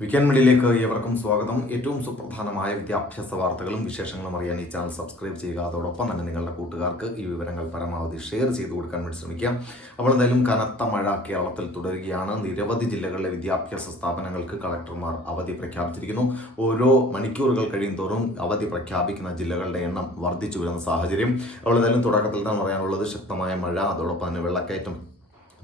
Weekend മീഡിയയിലേക്ക് ഏവർക്കും സ്വാഗതം. ഏറ്റവും സുപ്രധാനമായ വിദ്യാഭ്യാസ വാർത്തകളും വിശേഷങ്ങളും അറിയാൻ ഈ ചാനൽ സബ്സ്ക്രൈബ് ചെയ്യുക. അതോടൊപ്പം തന്നെ നിങ്ങളുടെ കൂട്ടുകാർക്ക് ഈ വിവരങ്ങൾ പരമാവധി ഷെയർ ചെയ്ത് കൊടുക്കാൻ വേണ്ടി ശ്രമിക്കാം. അപ്പോൾ എന്തായാലും കനത്ത മഴ കേരളത്തിൽ തുടരുകയാണ്. നിരവധി ജില്ലകളിലെ വിദ്യാഭ്യാസ സ്ഥാപനങ്ങൾക്ക് കളക്ടർമാർ അവധി പ്രഖ്യാപിച്ചിരിക്കുന്നു. ഓരോ മണിക്കൂറുകൾ കഴിയുന്തോറും അവധി പ്രഖ്യാപിക്കുന്ന ജില്ലകളുടെ എണ്ണം വർദ്ധിച്ചു വരുന്ന സാഹചര്യം. അപ്പോൾ എന്തായാലും തുടക്കത്തിൽ തന്നെ പറയാനുള്ളത് ശക്തമായ മഴ, അതോടൊപ്പം തന്നെ വെള്ളക്കയറ്റം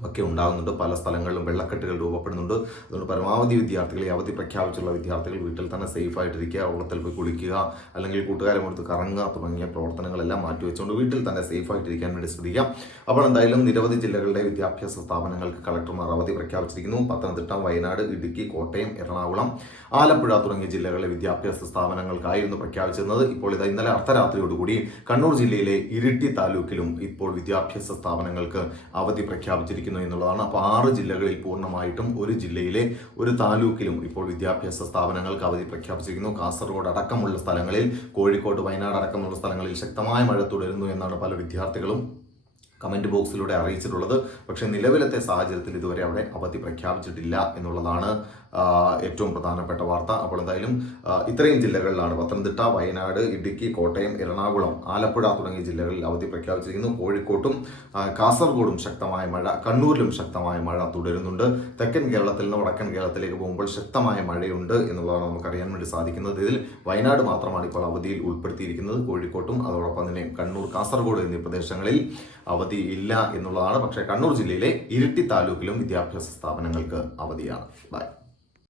ഒക്കെ ഉണ്ടാകുന്നുണ്ട്. പല സ്ഥലങ്ങളിലും വെള്ളക്കെട്ടുകൾ രൂപപ്പെടുന്നുണ്ട്. അതുകൊണ്ട് പരമാവധി വിദ്യാർത്ഥികൾ, അവധി പ്രഖ്യാപിച്ചുള്ള വിദ്യാർത്ഥികൾ വീട്ടിൽ തന്നെ സേഫ് ആയിട്ടിരിക്കുക, വെള്ളത്തിൽ പോയി കുളിക്കുക, അല്ലെങ്കിൽ കൂട്ടുകാരെ കൊടുത്ത് കറങ്ങുക തുടങ്ങിയ പ്രവർത്തനങ്ങളെല്ലാം മാറ്റിവെച്ചുകൊണ്ട് വീട്ടിൽ തന്നെ സേഫ് ആയിട്ടിരിക്കാൻ വേണ്ടി ശ്രദ്ധിക്കാം. അപ്പോൾ എന്തായാലും നിരവധി ജില്ലകളുടെ വിദ്യാഭ്യാസ സ്ഥാപനങ്ങൾക്ക് കളക്ടർമാർ അവധി പ്രഖ്യാപിച്ചിരിക്കുന്നു. പത്തനംതിട്ട, വയനാട്, ഇടുക്കി, കോട്ടയം, എറണാകുളം, ആലപ്പുഴ തുടങ്ങിയ ജില്ലകളിലെ വിദ്യാഭ്യാസ സ്ഥാപനങ്ങൾക്കായിരുന്നു പ്രഖ്യാപിച്ചിരുന്നത്. ഇപ്പോൾ ഇന്നലെ അർദ്ധരാത്രിയോടുകൂടി കണ്ണൂർ ജില്ലയിലെ ഇരിട്ടി താലൂക്കിലും ഇപ്പോൾ വിദ്യാഭ്യാസ സ്ഥാപനങ്ങൾക്ക് അവധി പ്രഖ്യാപിച്ചിരിക്കുന്നു എന്നുള്ളതാണ്. അപ്പോൾ 6 ജില്ലകളിൽ പൂർണ്ണമായിട്ടും ഒരു ജില്ലയിലെ ഒരു താലൂക്കിലും ഇപ്പോൾ വിദ്യാഭ്യാസ സ്ഥാപനങ്ങൾക്ക് അവധി പ്രഖ്യാപിച്ചിരിക്കുന്നു. കാസർഗോഡ് അടക്കമുള്ള സ്ഥലങ്ങളിൽ, കോഴിക്കോട്, വയനാട് അടക്കമുള്ള സ്ഥലങ്ങളിൽ ശക്തമായ മഴ തുടരുന്നു എന്നാണ് പല വിദ്യാർത്ഥികളും കമന്റ് ബോക്സിലൂടെ അറിയിച്ചിട്ടുള്ളത്. പക്ഷേ നിലവിലത്തെ സാഹചര്യത്തിൽ ഇതുവരെ അവിടെ അവധി പ്രഖ്യാപിച്ചിട്ടില്ല എന്നുള്ളതാണ് ഏറ്റവും പ്രധാനപ്പെട്ട വാർത്ത. അപ്പോൾ എന്തായാലും ഇത്രയും ജില്ലകളിലാണ് പത്തനംതിട്ട, വയനാട്, ഇടുക്കി, കോട്ടയം, എറണാകുളം, ആലപ്പുഴ തുടങ്ങിയ ജില്ലകളിൽ അവധി പ്രഖ്യാപിച്ചിരിക്കുന്നു. കോഴിക്കോട്ടും കാസർഗോഡും ശക്തമായ മഴ, കണ്ണൂരിലും ശക്തമായ മഴ തുടരുന്നുണ്ട്. തെക്കൻ കേരളത്തിൽ നിന്ന് വടക്കൻ കേരളത്തിലേക്ക് പോകുമ്പോൾ ശക്തമായ മഴയുണ്ട് എന്നുള്ളതാണ് നമുക്കറിയാൻ വേണ്ടി സാധിക്കുന്നത്. ഇതിൽ വയനാട് മാത്രമാണ് ഇപ്പോൾ അവധിയിൽ ഉൾപ്പെടുത്തിയിരിക്കുന്നത്. കോഴിക്കോട്ടും അതോടൊപ്പം തന്നെ കണ്ണൂർ, കാസർഗോഡ് എന്നീ പ്രദേശങ്ങളിൽ അവധി ഇല്ല എന്നുള്ളതാണ്. പക്ഷേ കണ്ണൂർ ജില്ലയിലെ ഇരിട്ടി താലൂക്കിലും വിദ്യാഭ്യാസ സ്ഥാപനങ്ങൾക്ക് അവധിയാണ്. ബൈ.